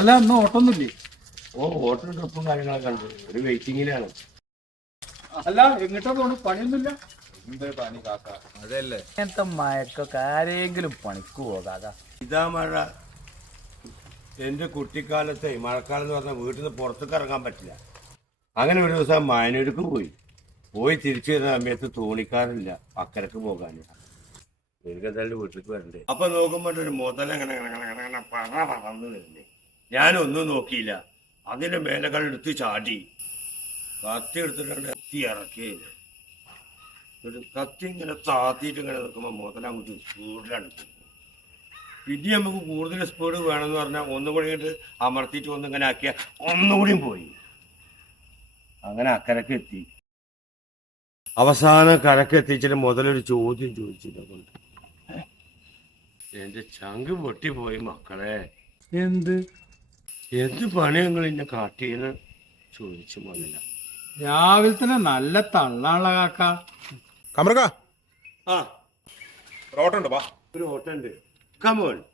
അല്ല ഇന്ന് ഓട്ടൊന്നുമില്ലേ? ഓ ഓട്ടോ ട്രിപ്പും കാര്യങ്ങളൊക്കെ ഉണ്ട് ഒരു വെയിറ്റിങ്ങിലാണ്. അല്ല എങ്ങോട്ടാ പോണു? പണിയൊന്നുമില്ല. അതല്ലേ. ഇങ്ങനത്തെ മയക്കൊക്കെ ആരെങ്കിലും പണിക്ക് പോകാക ഇതാ മഴ. എന്റെ കുട്ടിക്കാലത്തെ മഴക്കാലം എന്ന് പറഞ്ഞാൽ വീട്ടിൽ നിന്ന് പുറത്തേക്ക് ഇറങ്ങാൻ പറ്റില്ല. അങ്ങനെ ഒരു ദിവസം മായനൂർക്ക് പോയി. പോയി തിരിച്ചു വരുന്ന സമയത്ത് തോണിക്കാറില്ല അക്കരക്ക് പോകാന്. എനിക്ക് എന്തായാലും വീട്ടിലേക്ക് വരണ്ടേ. അപ്പൊ നോക്കുമ്പോ ഒരു മുതലങ്ങനെ പറന്ന് വരുന്നേ. ഞാനൊന്നും നോക്കിയില്ല. അതിന്റെ മേലകൾ എടുത്ത് ചാടി. കത്തി എടുത്തിട്ടാണ് കത്തി ഇറക്കി എന്നിട്ട് കത്തി ഇങ്ങനെ താത്തിയിട്ട് ഇങ്ങനെ നിൽക്കുമ്പോ മുതല അങ്ങോട്ട് സ്പീഡിലാണ് പിന്നെ നമുക്ക് കൂടുതൽ സ്പീഡ് വേണമെന്ന് പറഞ്ഞാൽ ഒന്നും കൂടി ഇങ്ങോട്ട് അമർത്തിയിട്ട് ഒന്നും ഇങ്ങനെ ആക്കിയ ഒന്നുകൂടിയും പോയി. അങ്ങനെ അക്കരക്ക് എത്തി. അവസാനം കരക്ക് എത്തിച്ചിട്ട് മുതലൊരു ചോദ്യം ചോദിച്ചിട്ട് കൊണ്ട്. എന്റെ ചങ്ക് പൊട്ടിപ്പോയി മക്കളെ. എന്ത്? എന്ത് പണി നിങ്ങൾ ഇന്നെ കാട്ടിയെന്ന് ചോദിച്ചു പോലില്ല രാവിലെ തന്നെ നല്ല തള്ളാണല്ലോ കാക്ക. കമറുക ആ. റോട്ടുണ്ട് വാ. ഒരു ഓട്ടുണ്ട് കമോൺ